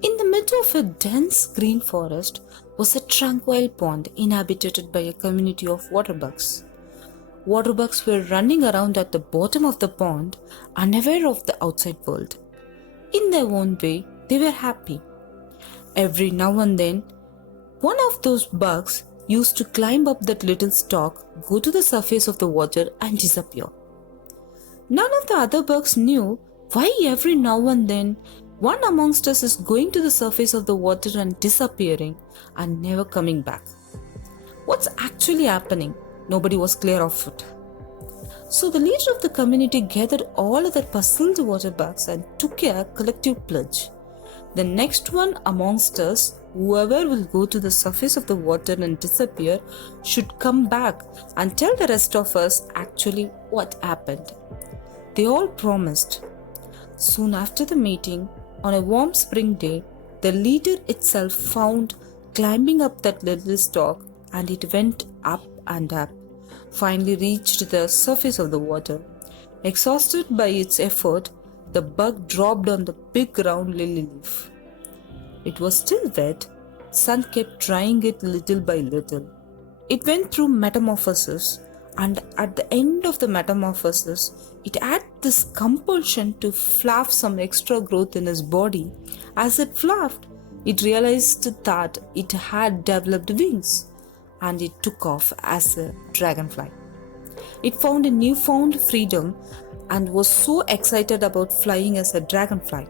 In the middle of a dense green forest was a tranquil pond inhabited by a community of waterbucks. Waterbucks were running around at the bottom of the pond, unaware of the outside world. In their own way, they were happy. Every now and then, one of those bugs used to climb up that little stalk, go to the surface of the water, and disappear. None of the other bugs knew why every now and then one amongst us is going to the surface of the water and disappearing and never coming back. What's actually happening? Nobody was clear of it. So the leader of the community gathered all other puzzled water bugs and took a collective pledge. The next one amongst us, whoever will go to the surface of the water and disappear, should come back and tell the rest of us actually what happened. They all promised. Soon after the meeting, on a warm spring day, the leader itself found climbing up that little stalk, and it went up and up, finally reached the surface of the water. Exhausted by its effort, the bug dropped on the big round lily leaf. It was still wet. Sun kept drying it little by little. It went through metamorphosis, and at the end of the metamorphosis, it had this compulsion to flap some extra growth in his body. As it flapped, it realized that it had developed wings, and it took off as a dragonfly. It found a newfound freedom and was so excited about flying as a dragonfly.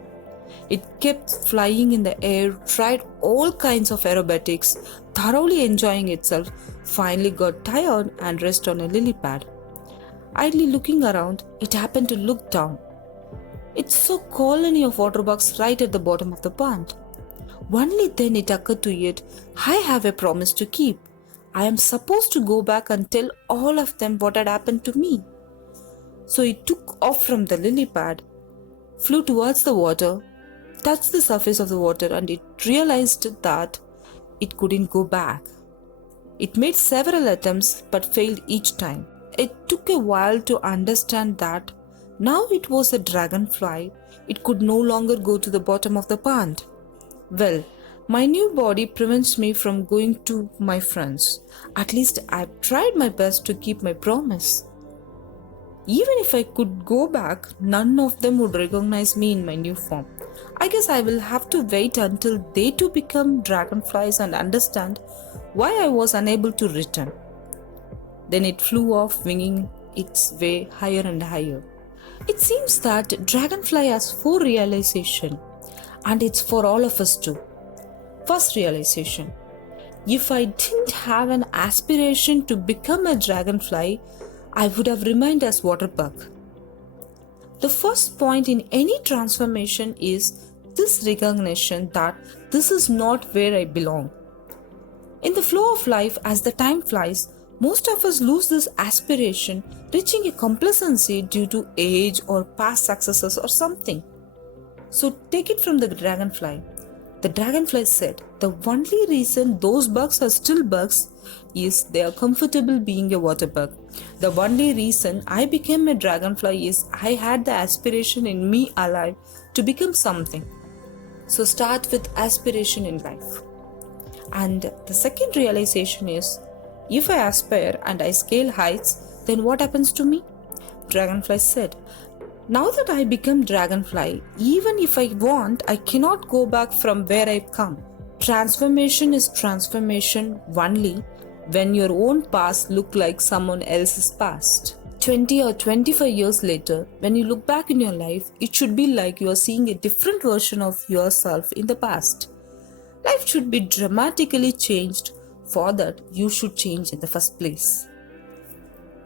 It kept flying in the air, tried all kinds of aerobatics, thoroughly enjoying itself, finally got tired and rested on a lily pad. Idly looking around, it happened to look down. It saw a colony of waterbucks right at the bottom of the pond. Only then it occurred to it, I have a promise to keep. I am supposed to go back and tell all of them what had happened to me. So it took off from the lily pad, flew towards the water, touched the surface of the water, and it realized that it couldn't go back. It made several attempts but failed each time. It took a while to understand that now it was a dragonfly, it could no longer go to the bottom of the pond. Well, my new body prevents me from going to my friends. At least I've tried my best to keep my promise. Even if I could go back, none of them would recognize me in my new form. I guess I will have to wait until they too become dragonflies and understand why I was unable to return. Then it flew off, winging its way higher and higher. It seems that dragonfly has 4 realizations, and it's for all of us too. First realization: if I didn't have an aspiration to become a dragonfly, I would have remained as waterbug. The first point in any transformation is this recognition that this is not where I belong. In the flow of life, as the time flies, most of us lose this aspiration, reaching a complacency due to age or past successes or something. So take it from the dragonfly. The dragonfly said the only reason those bugs are still bugs is they are comfortable being a water bug. The only reason I became a dragonfly is I had the aspiration in me alive to become something. So start with aspiration in life. And the second realization is, if I aspire and I scale heights, then what happens to me? Dragonfly said, now that I become dragonfly, even if I want, I cannot go back from where I've come. Transformation is transformation only when your own past look like someone else's past. 20 or 25 years later, when you look back in your life, it should be like you are seeing a different version of yourself in the past. Life should be dramatically changed. For that, you should change in the first place.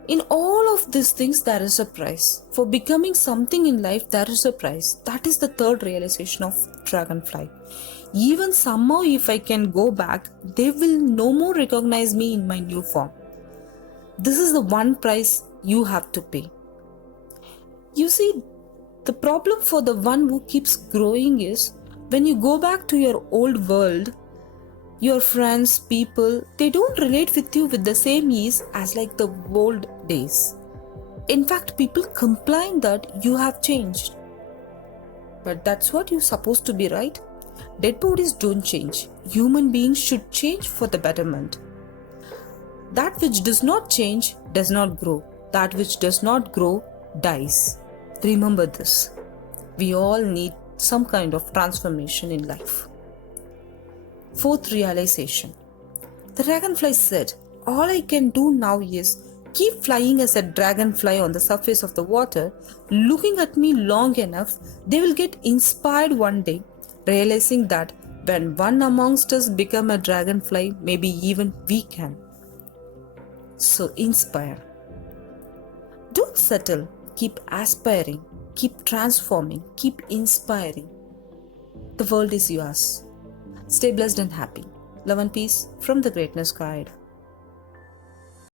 In all of these things, there is a price. For becoming something in life, there is a price. That is the third realization of dragonfly. Even somehow, if I can go back, they will no more recognize me in my new form. This is the one price you have to pay. You see, the problem for the one who keeps growing is when you go back to your old world, your friends, people, they don't relate with you with the same ease as like the old days. In fact, people complain that you have changed. But that's what you're supposed to be, right? Dead bodies don't change. Human beings should change for the betterment. That which does not change does not grow. That which does not grow dies. Remember this. We all need some kind of transformation in life. Fourth realization. The dragonfly said, "All I can do now is keep flying as a dragonfly on the surface of the water, looking at me long enough, they will get inspired one day, realizing that when one amongst us become a dragonfly, maybe even we can." So inspire. Don't settle. Keep aspiring. Keep transforming. Keep inspiring. The world is yours. Stay blessed and happy. Love and peace from the Greatness Guide.